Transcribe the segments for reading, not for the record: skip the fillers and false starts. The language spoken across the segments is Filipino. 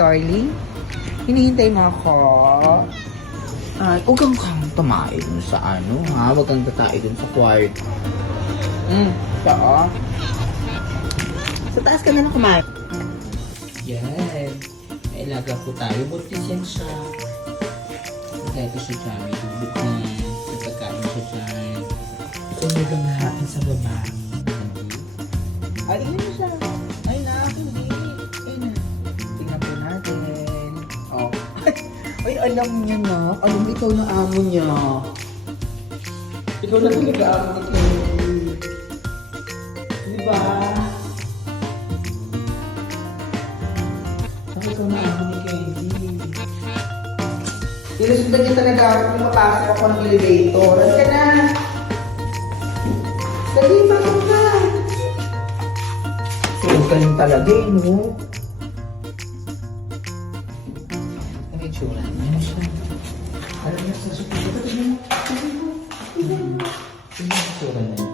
darling? Hinihintay mo ako? Huwag kang tumae dun sa ano, ha? Huwag kang tatae dun sa kwarto. Saan? Sa taas ka na lang kumain. Yan. May ilaga po tayo. Buntis yan siya. Ito siya dyan. May tubig na. May pagkain siya dyan. Sumigang natin sa baba. Ay, yun siya. Ay na, hindi. Ay na. Tingnan po natin. Oh. Ay, alam niya na. Alam ikaw na amo niya. Ikaw na talaga amo ni Candy. Diba? Saka ikaw na amo ni Candy. Sinusundan niya talaga ako kung mapasok ako ng elevator. Ano ka na? Dali, pasok ka. Sunog ka rin talaga eh, no? Ang itsura niya siya. Alam niya sa susunod. Tingnan ang itsura niya.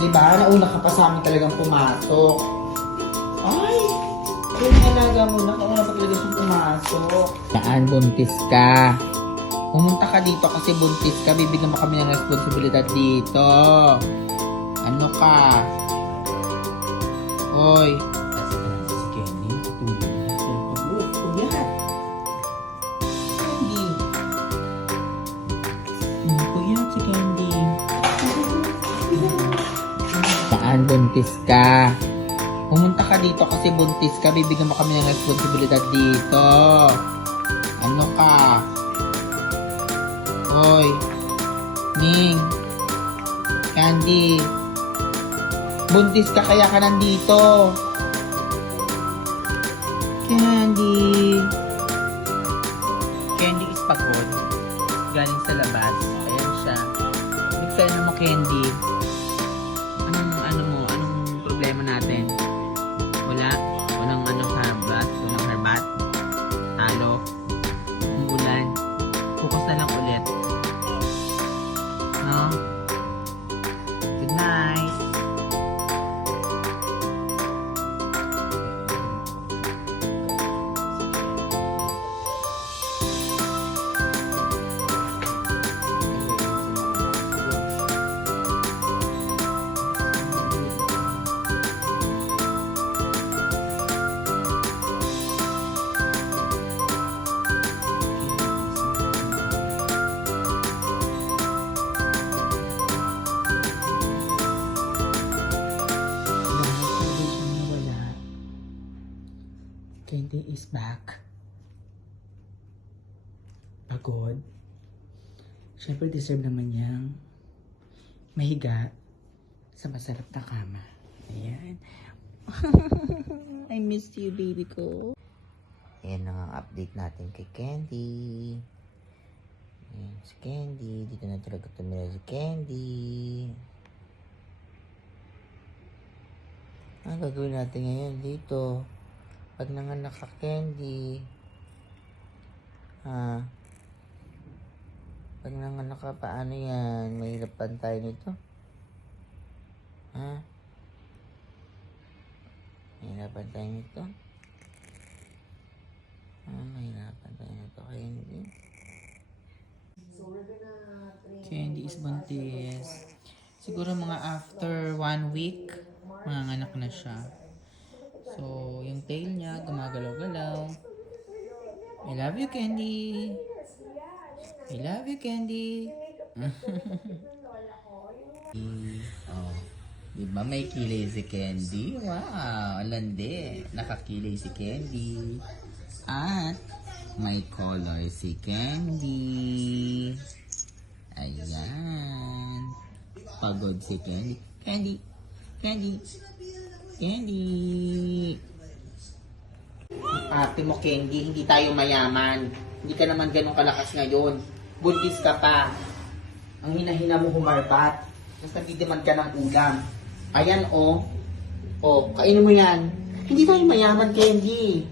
Diba? Nauna ka pa sa amin talagang pumasok. Ay! Kung nalaga mo na, nauna pa talaga siyang pumasok. Saan buntis ka? Pumunta ka dito kasi buntis ka. Bibigyan mo kami ng responsibilidad dito. Ano ka? Hoy. Si Candy, tulog na. Pag-ulat. Candy. Pag-ulat si Candy. Saan buntis ka? Pumunta ka dito kasi buntis ka. Bibigyan mo kami ng responsibilidad dito. Ano ka? Hoy. Ning. Candy. Buntis ka kaya ka nandito. Candy. Candy is pagod. Galing sa labas. Ayan siya. Nagpena mo, Candy. Anong problema natin? Wala? Walang harbat? Walang harbat? Talo? Umulan? Focus na lang ulit. No? Good night. Candy is back. Pagod. Siyempre deserve naman niyang mahiga sa masarap na kama. Ayan. I miss you, baby ko. Ayan na nga update natin kay Candy. Ayan, si Candy. Dito na talaga tumira si Candy. Ang gagawin natin ngayon dito? Pag nanganak ka, Candy. Pag nanganak ka, paano yan? Mahirapan tayo nito. Mahirapan tayo nito. Mahirapan tayo nito, Candy. Candy is buntis. Siguro mga after 1 week, manganganak na siya. So, yung tail niya, gumagalaw-galaw. I love you, Candy. I love you, Candy. Oh, diba may kilay si Candy? Wow, landi. Nakakilay si Candy. At may color si Candy. Ayan. Pagod si Candy. Candy. Candy. Candy. Ate mo, Candy, hindi tayo mayaman. Hindi ka naman ganun kalakas ngayon. Buntis ka pa. Ang hina-hina mo humarbat. Tapos nagdidiman ka ng ulam. Ayan, oh. Oh, kainin mo yan. Hindi tayo mayaman, Candy.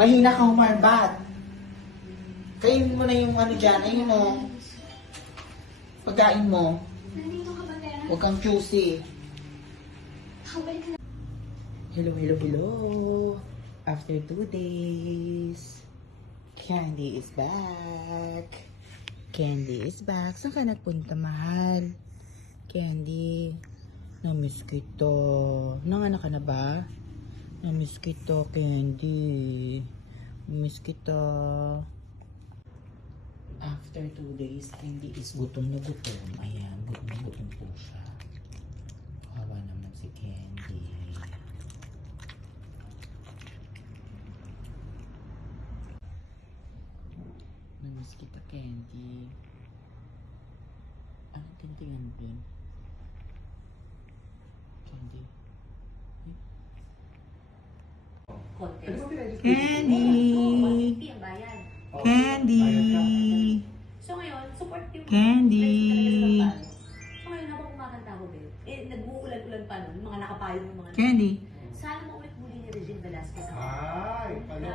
Mahina ka humarbat. Kainin mo na yung ano dyan. Ayun, oh. Pagkain mo. Huwag kang choosy. Hello, hello, hello. After 2 days, Candy is back. Candy is back. Saan ka nagpunta, mahal? Candy, na-miss kita. Nanganak ka na ba? Na-miss kita, Candy. Miss kita. After 2 days, Candy is gutom na gutom. Ayan, gutom na gutom po siya. Kawawa naman si Candy. Namiss kita, Candy. Anong tintingan mo dun? Candy? Candy! Ang bayan. Candy! So ngayon, support yung Candy! So ngayon, habang kumakanta ako, babe, nag-uulan-ulan pa nun, mga nakapayong yung mga... Candy! Sana maulit muli ni Regine Velasquez ako. Ay, pala.